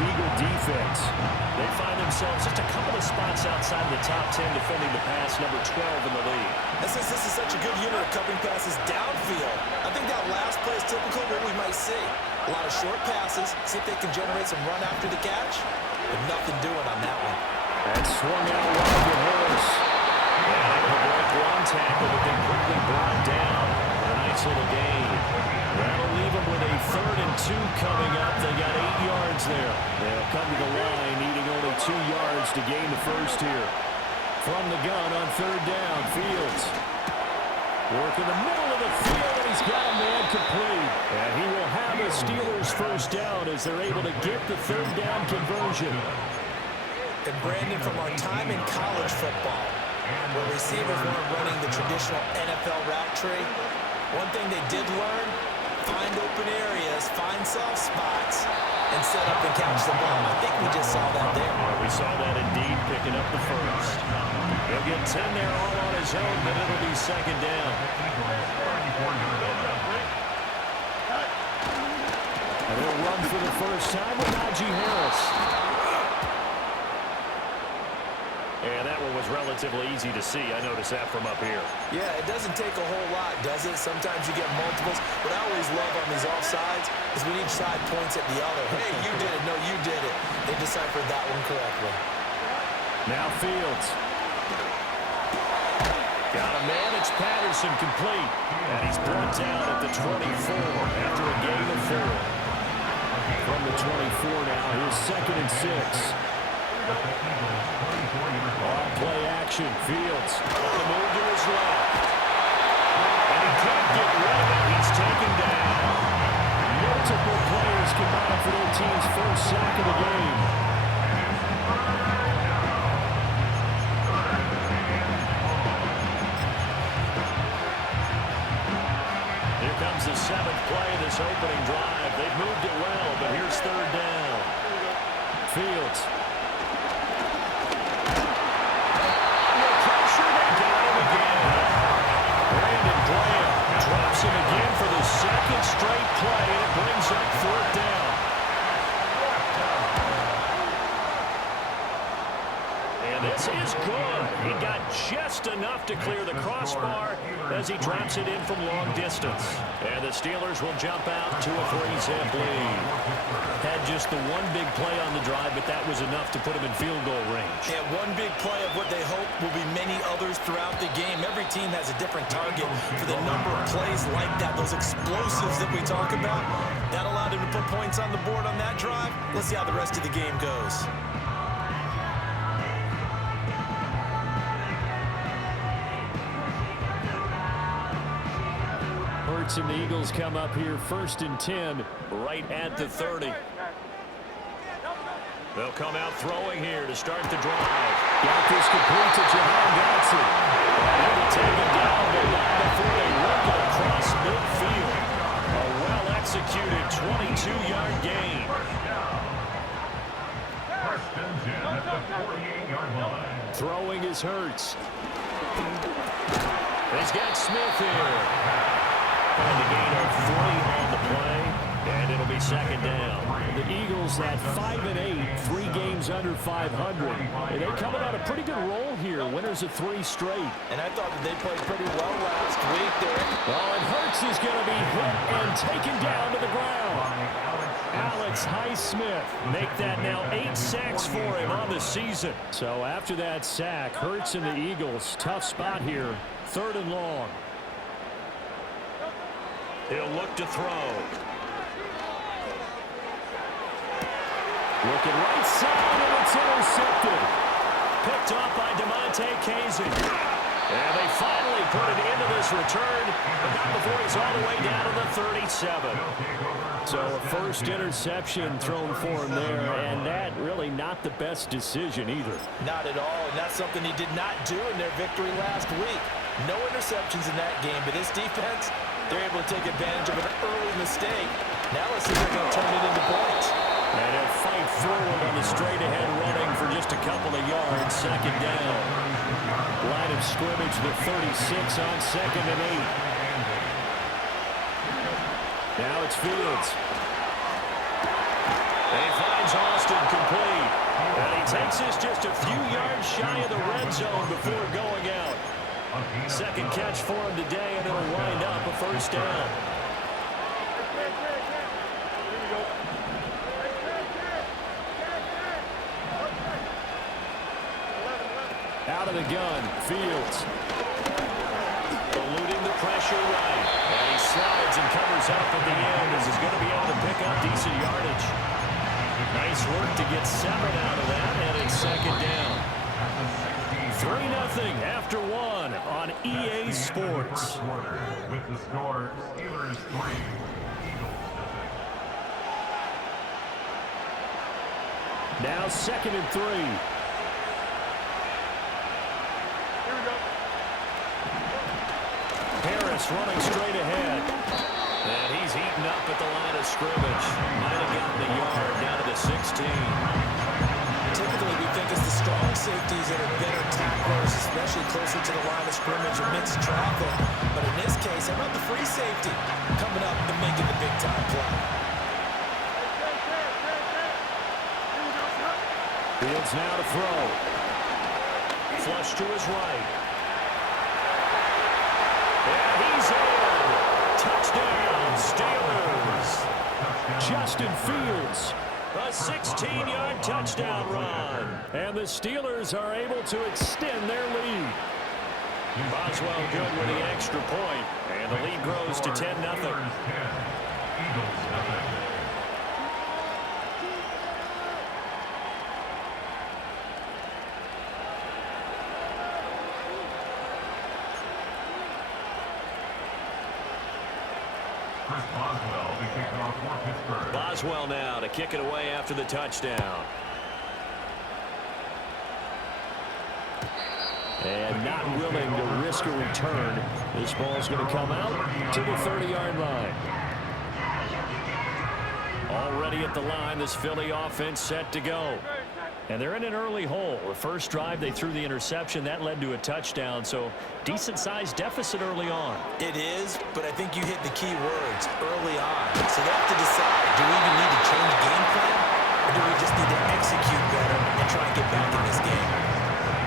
this Eagle defense. They find themselves just a couple of spots outside of the top 10 defending the pass, number 12 in the league. And since this is such a good unit of covering passes downfield, I think that last play is typical of what we might see. A lot of short passes, see if they can generate some run after the catch, but nothing doing on that one. And swung out wide to Harris. And able to break one tackle, but then quickly brought down. A nice little gain. That'll leave them with a 3rd and 2 coming up. They got 8 yards there. They'll come to the line, needing only 2 yards to gain the first here. From the gun on 3rd down, Fields. Work in the middle of the field, and he's got a man complete. And he will have the Steelers' first down as they're able to get the 3rd down conversion. And Brandon, from our time in college football, where receivers weren't running the traditional NFL route tree, one thing they did learn, find open areas, find soft spots, and set up and catch the ball. I think we just saw that there. Yeah, we saw that indeed, picking up the first. He'll get 10 there all on his own, but it'll be 2nd down. And they'll run for the first time with Najee Harris. And that one was relatively easy to see. I noticed that from up here. Yeah, it doesn't take a whole lot, does it? Sometimes you get multiples. What I always love on these offsides is when each side points at the other. Hey, you did it. No, you did it. They deciphered that one correctly. Now Fields. Got a man. It's Patterson complete. And he's brought down at the 24 after a gain of 4. From the 24 now, here's 2nd and 6. All play action. Fields. The move to his left. And he can't get rid of it. He's taken down. Multiple players combined for their team's first sack of the game. Here comes the 7th play of this opening drive. They've moved it well, but here's 3rd down. Fields. Drops him again for the 2nd straight play, and it brings up 4th down. And this is good. He got just enough to clear the crossbar as he drops it in from long distance. And the Steelers will jump out to a 3-zip lead. Had just the one big play on the drive, but that was enough to put him in field goal range. Yeah, one big play of what they hope will be many others throughout the game. Every team has a different target for the number of plays like that, those explosives that we talk about. That allowed him to put points on the board on that drive. Let's see how the rest of the game goes. And the Eagles come up here 1st and 10, right at the 30. They'll come out throwing here to start the drive. Got this complete to Jahan Dotson. They will take it down, but not before they work it across midfield. A well-executed 22-yard gain. Throwing is Hurts. He's got Smith here. And a gain of 3 on the play, and it'll be 2nd down. The Eagles at 5-8, 3 games under 500. And they're coming on a pretty good roll here, winners of 3 straight. And I thought that they played pretty well last week there. Oh, and Hurts is going to be hit and taken down to the ground. Alex Highsmith. Make that now 8 sacks for him on the season. So after that sack, Hurts and the Eagles, tough spot here, 3rd and long. He'll look to throw. Looking right side, and it's intercepted. Picked off by DeMonte Kazin. And they finally put it into this return, but not before he's all the way down to the 37. So a first interception thrown for him there, and that really not the best decision either. Not at all, and that's something he did not do in their victory last week. No interceptions in that game, but this defense, they're able to take advantage of an early mistake. Now let's see if they're going to turn it into points. And he'll fight forward on the straight-ahead running for just a couple of yards. 2nd down. Line of scrimmage, the 36 on 2nd and 8. Now it's Fields. And he finds Austin incomplete. And he takes this just a few yards shy of the red zone before going out. Second catch for him today, and it'll wind up a first down. Out of the gun, Fields. Eluding the pressure right. And he slides and covers up at the end as he's going to be able to pick up decent yardage. Nice work to get 7 out of that, and it's second down. 3-0 after 1 on EA Sports. With the score, Steelers 3, Now 2nd and 3. Harris running straight ahead. And he's eaten up at the line of scrimmage. Might have gotten a yard down to the 16. Typically, we think it's the strong safeties that are better tacklers, especially closer to the line of scrimmage amidst traffic. But in this case, how about the free safety coming up and making the big-time play? Fields now to throw. Flush to his right. And he's in. Touchdown, Steelers. Justin Fields. A 16-yard touchdown run. And the Steelers are able to extend their lead. Boswell good with the extra point. And the lead grows to 10-0. Eagles 10, Eagles 0. Boswell, the kickoff for Pittsburgh. Boswell now to kick it away after the touchdown. And not willing to risk a return. This ball's going to come out to the 30-yard line. Already at the line, this Philly offense set to go. And they're in an early hole. The first drive, they threw the interception. That led to a touchdown, so decent-sized deficit early on. It is, but I think you hit the key words early on. So they have to decide, do we even need to change game plan, or do we just need to execute better and try and get back in this game?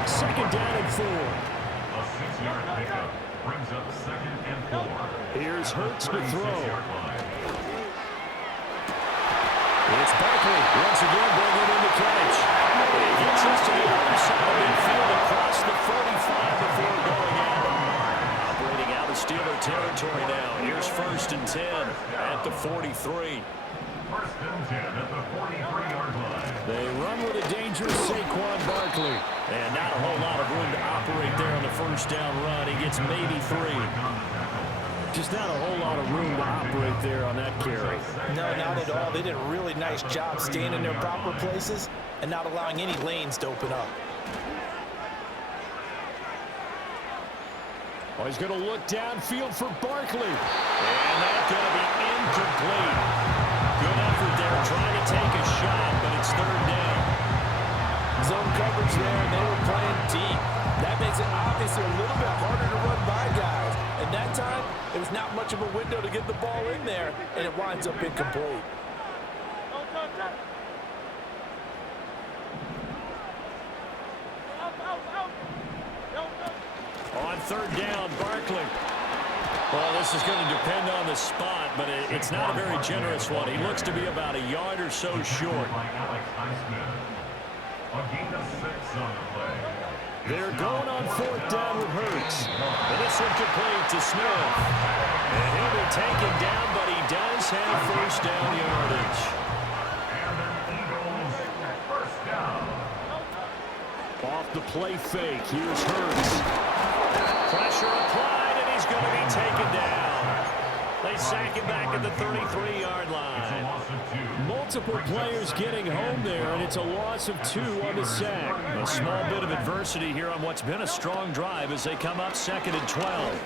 2nd down and 4. A 6-yard pickup brings up 2nd and 4. Here's Hurts to throw. 36-yard line. It's Barkley once again bringing in the catch. He gets us to the other side of midfield across the 45 before going out. Operating out of Steeler territory now. Here's 1st and 10 at the 43. 1st and 10 at the 43-yard line. They run with a dangerous Saquon Barkley. And not a whole lot of room to operate there on the first down run. He gets maybe 3. Just not a whole lot of room to operate there on that carry. No, not at all. They did a really nice job staying in their proper places and not allowing any lanes to open up. Oh, he's going to look downfield for Barkley. And that's going to be incomplete. Good effort there trying to take a shot, but it's 3rd down. Zone coverage there, and they were playing deep. That makes it obviously a little bit harder to run by guys. And that time, it was not much of a window to get the ball in there, and it winds up incomplete. On 3rd down, Barkley. Well, this is going to depend on the spot, but it's not a very generous one. He looks to be about a yard or so short. They're going on 4th down with Hurts. And this one complete to Smith. And he'll be taken down, but he does have 1st down yardage. Off the play fake. Here's Hurts. Pressure applied, and he's going to be taken down. They sack him back at the 33-yard line. Multiple players getting home there, and it's a loss of 2 on the sack. A small bit of adversity here on what's been a strong drive as they come up 2nd and 12.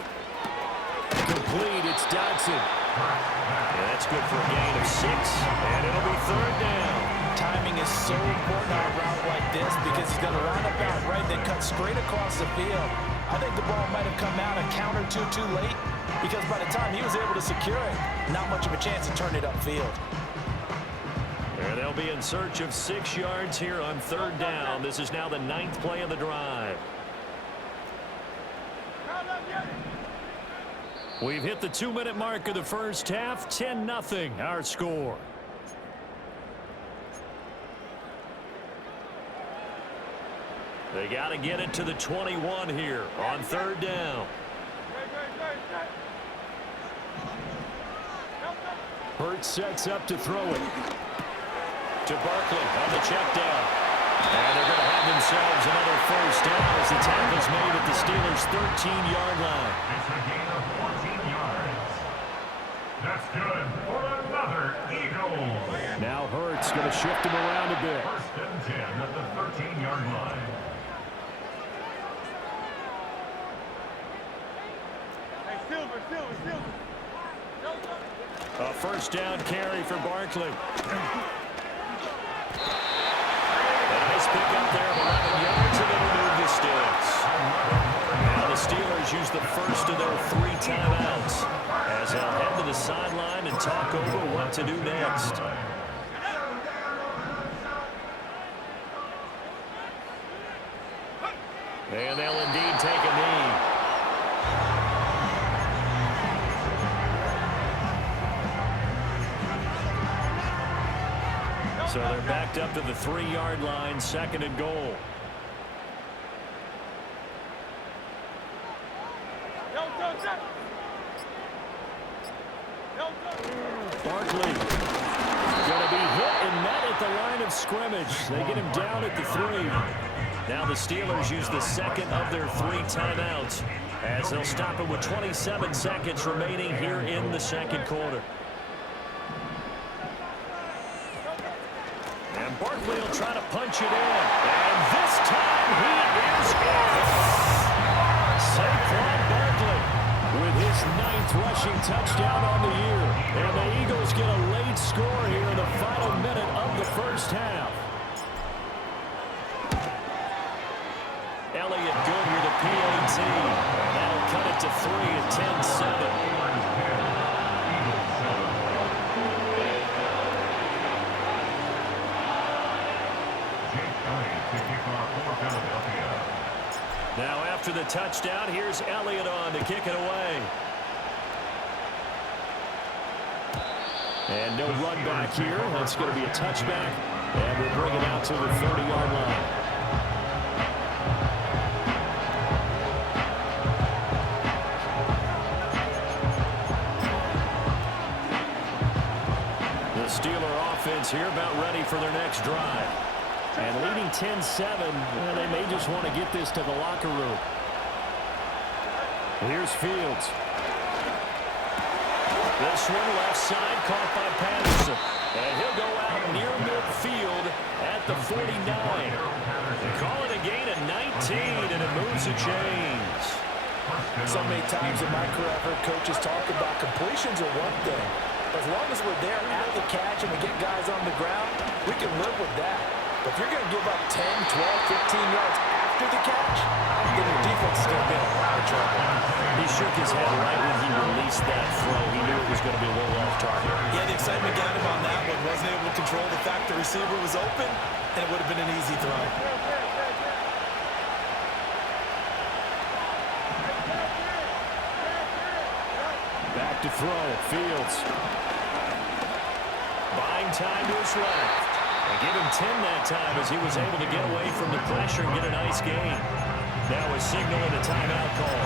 Complete, it's Dodson. Yeah, that's good for a gain of 6, and it'll be 3rd down. Timing is so important on a route like this because he's going to line up out right, then cut straight across the field. I think the ball might have come out a count or two too late because by the time he was able to secure it, not much of a chance to turn it upfield. And they'll be in search of 6 yards here on 3rd down. This is now the 9th play of the drive. We've hit the 2-minute mark of the first half. 10-0 our score. They got to get it to the 21 here on 3rd down. Hurts sets up to throw it. To Barkley on the check down. And they're going to have themselves another first down as the tackle's made at the Steelers' 13-yard line. It's a gain of 14 yards. That's good for another Eagles. Now Hurts going to shift him around a bit. 1st and 10 at the 13-yard line. A first down carry for Barkley. A nice pick up there of 11 yards, and it'll move the sticks. Now the Steelers use the first of their 3 timeouts as they'll head to the sideline and talk over what to do next. And they'll indeed take a knee. So they're backed up to the 3-yard line, 2nd and goal. Barkley going to be hit and met at the line of scrimmage. They get him down at the 3. Now the Steelers use the 2nd of their 3 timeouts as they'll stop it with 27 seconds remaining here in the 2nd quarter. And Barkley will try to punch it in. And this time he is in. Saquon Barkley with his 9th rushing touchdown on the year. And the Eagles get a late score here in the final minute of the first half. Elliott good with a PAT. And that'll cut it to 3 at 10-7. Now after the touchdown, here's Elliott on to kick it away. And no run back here. That's going to be a touchback. And we'll bring it out to the 30-yard line. The Steeler offense here about ready for their next drive. And leading 10-7, well, they may just want to get this to the locker room. Here's Fields. This one left side caught by Patterson. And he'll go out near midfield at the 49. They call it a gain of 19, and it moves the chains. So many times in my career I've heard coaches talk about completions are one thing. But as long as we're there at the catch and we get guys on the ground, we can live with that. But if you're going to give up 10, 12, 15 yards after the catch, then your defense is going to be in a lot of trouble. He shook his head right when he released that throw. He knew it was going to be a little off target. Yeah, the excitement got him on that one. Wasn't able to control the fact the receiver was open, and it would have been an easy throw. Back to throw. Fields. Buying time to his left. They give him 10 that time as he was able to get away from the pressure and get a nice gain. Now a signal and a timeout call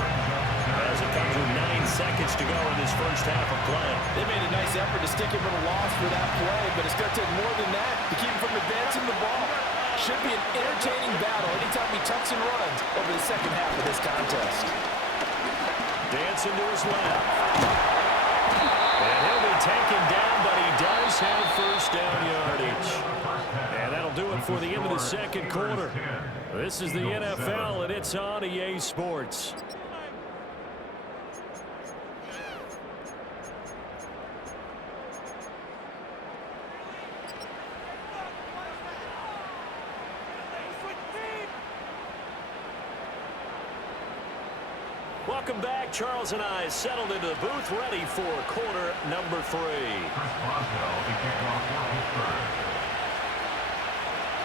as it comes with 9 seconds to go in this first half of play. They made a nice effort to stick him in a loss for that play, but it's going to take more than that to keep him from advancing the ball. Should be an entertaining battle anytime he tucks and runs over the second half of this contest. Dancing to his left. And he'll be taken down, but he does have first down yardage. And that'll do it for the end of the 2nd quarter. This is the NFL, and it's on EA Sports. Welcome back. Charles and I settled into the booth, ready for quarter number 3.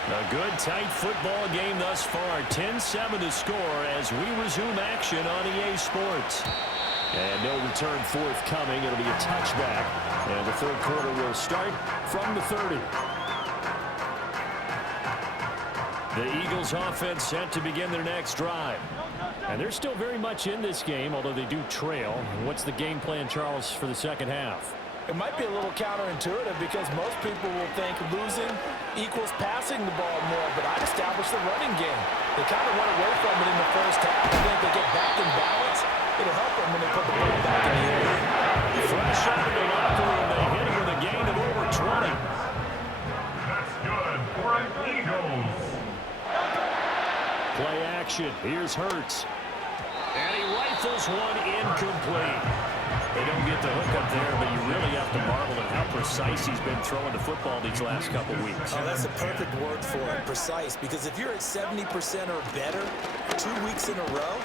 A good, tight football game thus far. 10-7 to score as we resume action on EA Sports. And no return forthcoming. It'll be a touchback. And the third quarter will start from the 30. The Eagles offense set to begin their next drive. And they're still very much in this game, although they do trail. What's the game plan, Charles, for the second half? It might be a little counterintuitive because most people will think losing equals passing the ball more, but I'd establish the running game. They kind of went away from it in the first half. I think they get back in balance. It'll help them when they put the ball back in the air. Fresh out of the locker room, they hit it with a gain of over 20. That's good for an Eagles. Play action. Here's Hurts. And he rifles one incomplete. They don't get the hook up there, but you really have to marvel at how precise he's been throwing the football these last couple weeks. Oh, that's a perfect word for it, precise, because if you're at 70% or better 2 weeks in a row,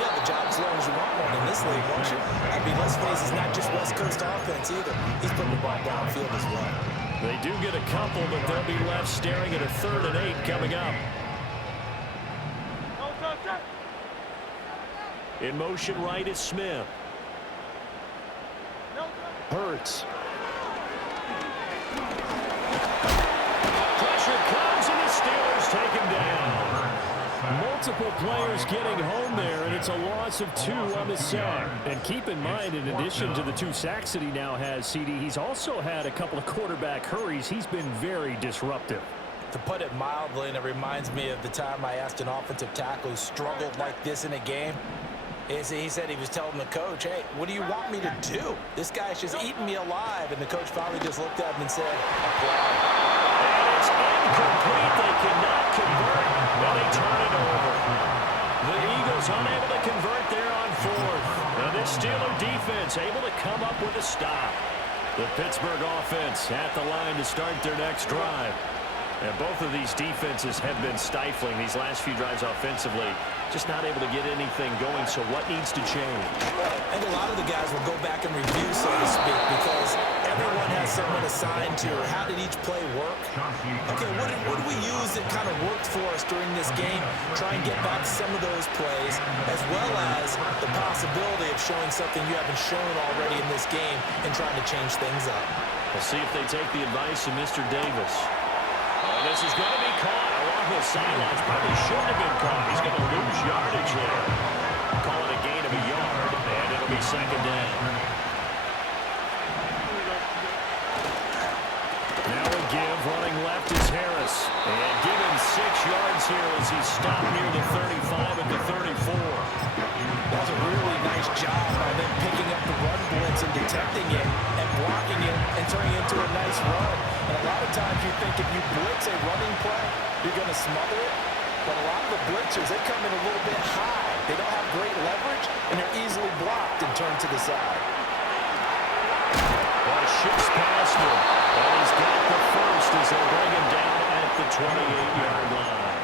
you have a job as long as you want one in this league, won't you? I mean, let's face it, it's not just West Coast offense either. He's putting the ball downfield as well. They do get a couple, but they'll be left staring at a 3rd and 8 coming up. In motion right is Smith. Hurts. Pressure comes and the Steelers take him down. Multiple players getting home there, and it's a loss of 2 on the sack. And keep in mind, in addition to the 2 sacks that he now has, CD, he's also had a couple of quarterback hurries. He's been very disruptive. To put it mildly, and it reminds me of the time I asked an offensive tackle who struggled like this in a game. He said he was telling the coach, hey, what do you want me to do? This guy's just eating me alive. And the coach finally just looked at him and said, apply. And it's incomplete. They cannot convert. Now they turn it over. The Eagles unable to convert there on 4th. And this Steeler defense able to come up with a stop. The Pittsburgh offense at the line to start their next drive. And both of these defenses have been stifling these last few drives offensively. Just not able to get anything going, so what needs to change? I think a lot of the guys will go back and review, so to speak, because everyone has someone assigned to, or how did each play work? Okay, what did we use that kind of worked for us during this game? Try and get back some of those plays, as well as the possibility of showing something you haven't shown already in this game and trying to change things up. We'll see if they take the advice of Mr. Davis. This is going to be caught along the sidelines. Probably shouldn't have been caught. He's going to lose yardage there. Call it a gain of a yard, and it'll be 2nd down. Now a give. Running left is Harris. And given 6 yards here as he stopped near the 35 at the 34. That was a really nice job by them picking up the run blitz and detecting it and blocking it and turning it into a nice run. And a lot of times you think if you blitz a running play, you're going to smother it. But a lot of the blitzers, they come in a little bit high. They don't have great leverage, and they're easily blocked and turned to the side. Well, shifts past him. And he's got the first as they bring him down at the 28-yard line.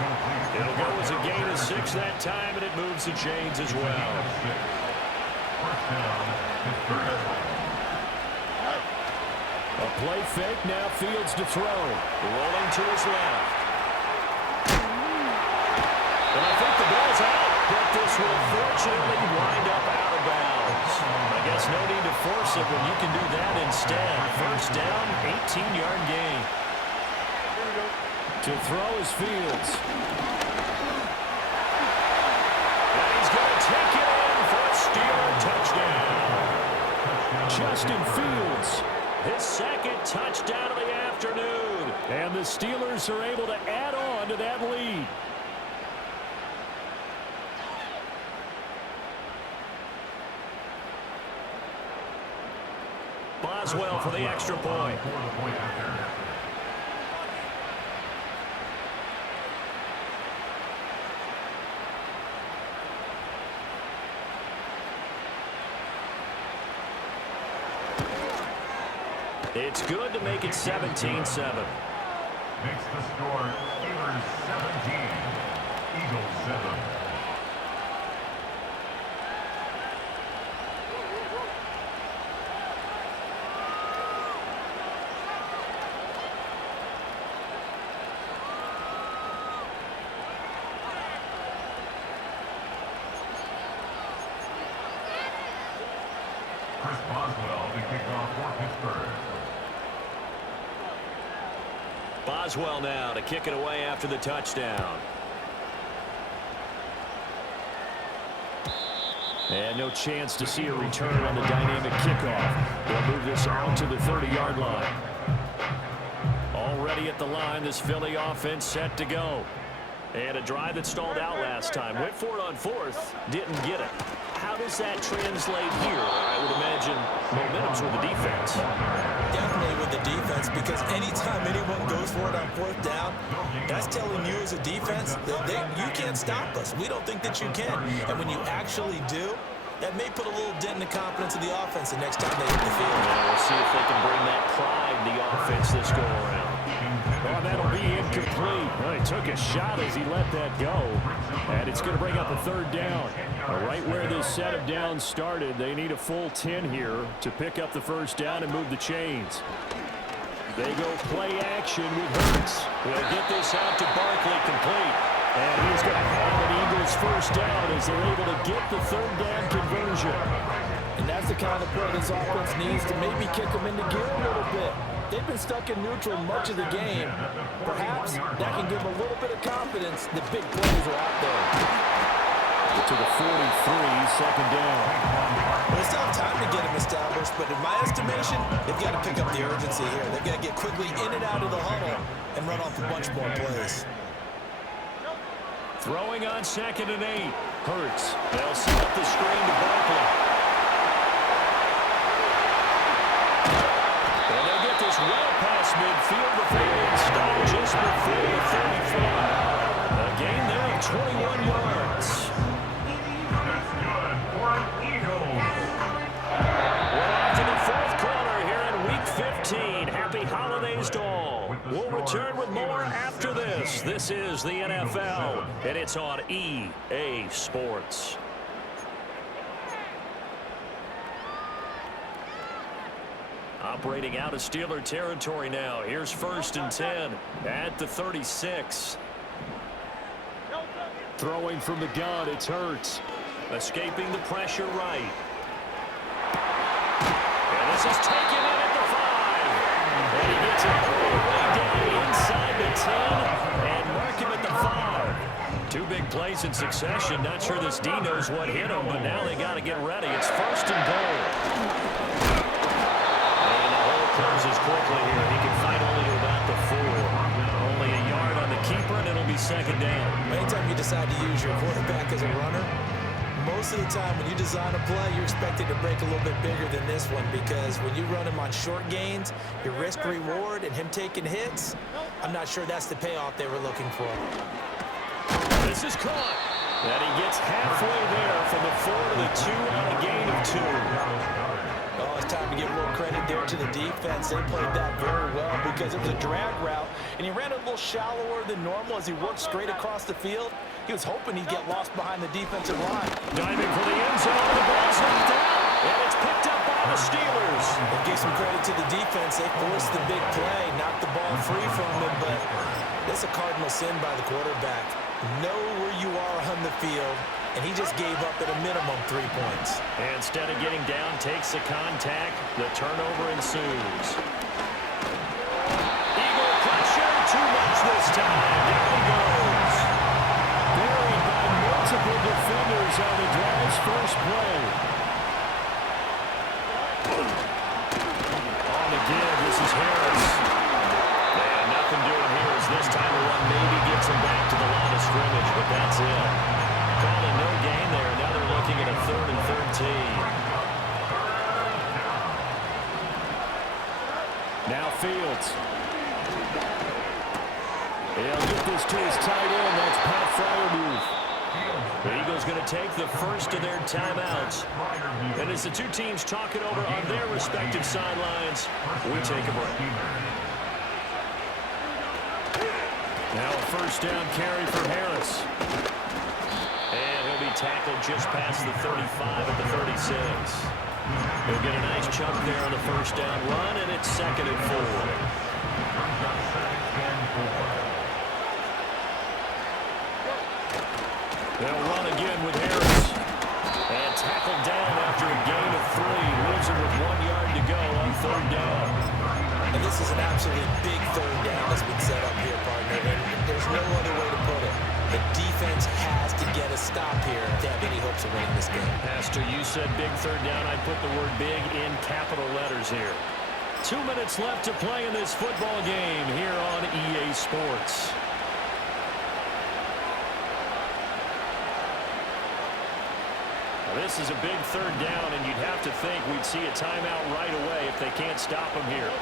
It'll go as a gain of 6 that time, and it moves the chains as well. A play fake, now Fields to throw. Rolling to his left. And I think the ball's out, but this will fortunately wind up out of bounds. I guess no need to force it when you can do that instead. First down, 18-yard gain. To throw is Fields. And he's going to take it in for a Steeler touchdown. Justin Fields, his 2nd touchdown of the afternoon. And the Steelers are able to add on to that lead. Boswell for the extra point. It's good to make it 17-7. Makes the score Steelers 17, Eagles 7. Boswell now to kick it away after the touchdown. And no chance to see a return on the dynamic kickoff. They'll move this out to the 30-yard line. Already at the line, this Philly offense set to go. And a drive that stalled out last time. Went for it on fourth, didn't get it. How does that translate here? I would imagine momentum's with the defense. Definitely with the defense, because anytime anyone goes for it on fourth down, that's telling you as a defense that you can't stop us. We don't think that you can. And when you actually do, that may put a little dent in the confidence of the offense the next time they hit the field. Yeah, we'll see if they can bring that pride in the offense this go around. Well, that'll be incomplete. Well, he took a shot as he let that go. And it's going to bring up a third down. Right where this set of downs started, they need a full 10 here to pick up the first down and move the chains. They go play action with Hurts. They'll get this out to Barkley complete. And he's going to have an Eagles first down as they're able to get the third down conversion. And that's the kind of play this offense needs to maybe kick them into gear a little bit. They've been stuck in neutral much of the game. Perhaps that can give them a little bit of confidence that big plays are out there. To the 43, second down. Well, they still have time to get him established, but in my estimation, they've got to pick up the urgency here. They've got to get quickly in and out of the huddle and run off a bunch more plays. Throwing on 2nd and 8. Hurts. They'll set up the screen to Barkley. And they'll get this well past midfield before they stop just before the 34. A gain there of 21 yards. That's good for an Eagles. We're on to the fourth quarter here in Week 15. Happy holidays to all. We'll return with more after this. This is the NFL, and it's on EA Sports. Operating out of Steeler territory now. Here's 1st and 10 at the 36. Throwing from the gun, it's Hurts. Escaping the pressure right. And this is taken in at the 5. And he gets it all the way down inside the 10 and mark him at the 5. 2 big plays in succession. Not sure this D knows what hit him, but now they got to get ready. It's 1st and goal. And the hole closes quickly here. He can fight only to about the 4. Only a yard on the keeper, and it'll be 2nd down. Anytime you decide to use your quarterback as a runner, most of the time when you design a play, you're expected to break a little bit bigger than this one, because when you run him on short gains, your risk-reward and him taking hits, I'm not sure that's the payoff they were looking for. This is caught. And he gets halfway there from the 4 to the 2 on a gain of 2. Oh, it's time to give a little credit there to the defense. They played that very well because it was a drag route, and he ran a little shallower than normal as he worked straight across the field. He was hoping he'd get lost behind the defensive line. Diving for the end zone. The ball's knocked out, and it's picked up by the Steelers. And give some credit to the defense. They forced the big play, knocked the ball free from him, but that's a cardinal sin by the quarterback. Know where you are on the field, and he just gave up at a minimum 3 points. And instead of getting down, takes the contact. The turnover ensues. Eagle pressure, too much this time. Down goes. Buried by multiple defenders on the drive's first play. On the give, this is Harris. And nothing doing here as this time around maybe gets him back to the line of scrimmage, but that's it. Calling no gain there. Now they're looking at a 3rd and 13. Now Fields. He'll get this to his tight end. That's Pat Freiermuth. The Eagles going to take the first of their timeouts. And as the two teams talk it over on their respective sidelines, we take a break. Now a first down carry for Harris. And he'll be tackled just past the 35 at the 36. He'll get a nice chunk there on the first down run, and it's 2nd and 4. They'll run again with Harris. And tackled down after a gain of 3. Leaves him with 1 yard to go on third down. And this is an absolutely big third down that's been set up here, partner. And there's no other way to put it. The defense has to get a stop here to have any hopes of winning this game. Pastor, you said big third down. I'd put the word big in capital letters here. 2 minutes left to play in this football game here on EA Sports. Now, this is a big third down, and you'd have to think we'd see a timeout right away if they can't stop him here.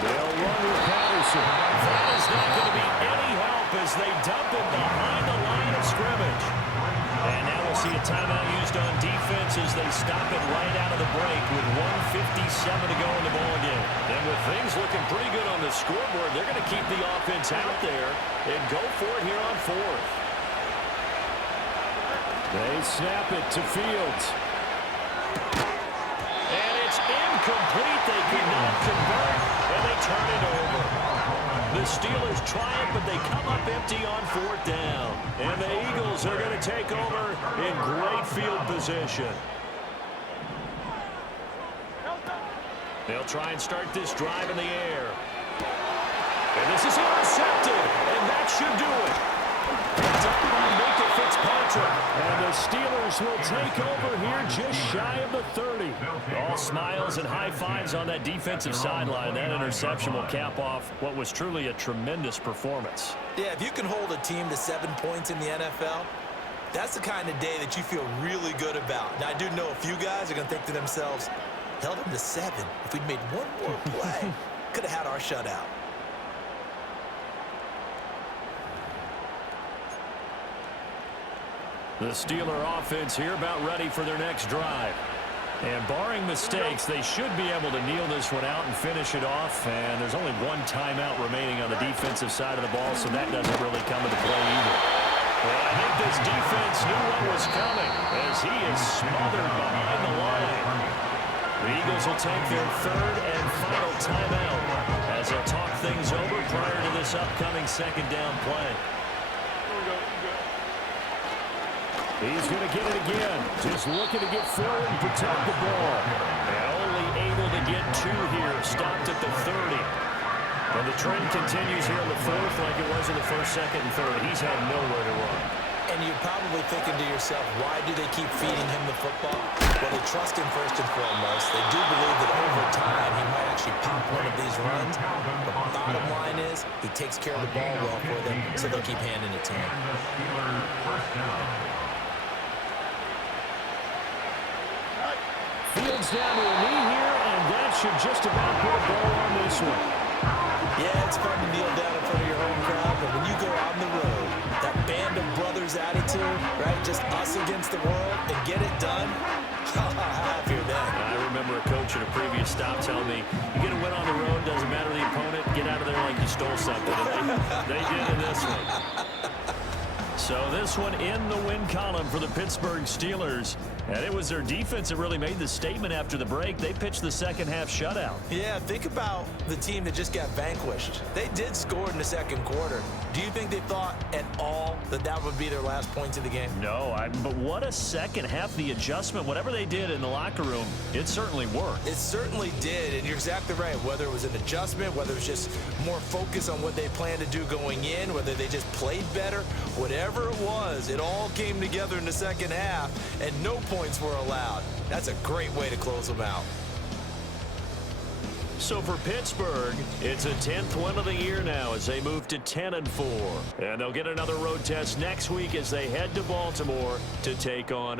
They'll run with Patterson. That is not going to be any help as they dump him behind the line of scrimmage. And now we'll see a timeout used on defense as they stop it right out of the break with 1:57 to go in the ballgame. And with things looking pretty good on the scoreboard, they're going to keep the offense out there and go for it here on fourth. They snap it to Fields. And it's incomplete. They cannot convert, and they turn it over. The Steelers triumph, but they come up empty on fourth down. And the Eagles are going to take over in great field position. They'll try and start this drive in the air. And this is intercepted, and that should do it. And the Steelers will take over here just shy of the 30. All smiles and high fives on that defensive sideline. That interception will cap off what was truly a tremendous performance. Yeah, if you can hold a team to 7 points in the NFL, that's the kind of day that you feel really good about. Now, I do know a few guys are going to think to themselves, held them to 7. If we'd made one more play, could have had our shutout. The Steeler offense here about ready for their next drive. And barring mistakes, they should be able to kneel this one out and finish it off. And there's only one timeout remaining on the defensive side of the ball, so that doesn't really come into play either. Well, I think this defense knew what was coming as he is smothered behind the line. The Eagles will take their third and final timeout as they'll talk things over prior to this upcoming second down play. He's going to get it again. Just looking to get forward and protect the ball. And only able to get 2 here. Stopped at the 30. And the trend continues here in the fourth like it was in the first, second, and third. He's had nowhere to run. And you're probably thinking to yourself, why do they keep feeding him the football? Well, they trust him first and foremost. They do believe that over time he might actually pop one of these runs. But the bottom line is he takes care of the ball well for them, so they'll keep handing it to him. Fields down to a knee here, and that should just about put a bow on this one. Yeah, it's fun to kneel down in front of your home crowd, but when you go out on the road, that band of brothers attitude, right, just us against the world, and get it done, how happy are they? I remember a coach at a previous stop telling me, you get a win on the road, doesn't matter the opponent, get out of there like you stole something. And they did in this one. So this one in the win column for the Pittsburgh Steelers. And it was their defense that really made the statement after the break. They pitched the second half shutout. Yeah, think about the team that just got vanquished. They did score in the second quarter. Do you think they thought at all that that would be their last points of the game? No, but what a second half. The adjustment, whatever they did in the locker room, it certainly worked. It certainly did, and you're exactly right. Whether it was an adjustment, whether it was just more focus on what they planned to do going in, whether they just played better, whatever it was, it all came together in the second half, and no points were allowed. That's a great way to close them out. So for Pittsburgh, it's a 10th win of the year now as they move to 10-4. And they'll get another road test next week as they head to Baltimore to take on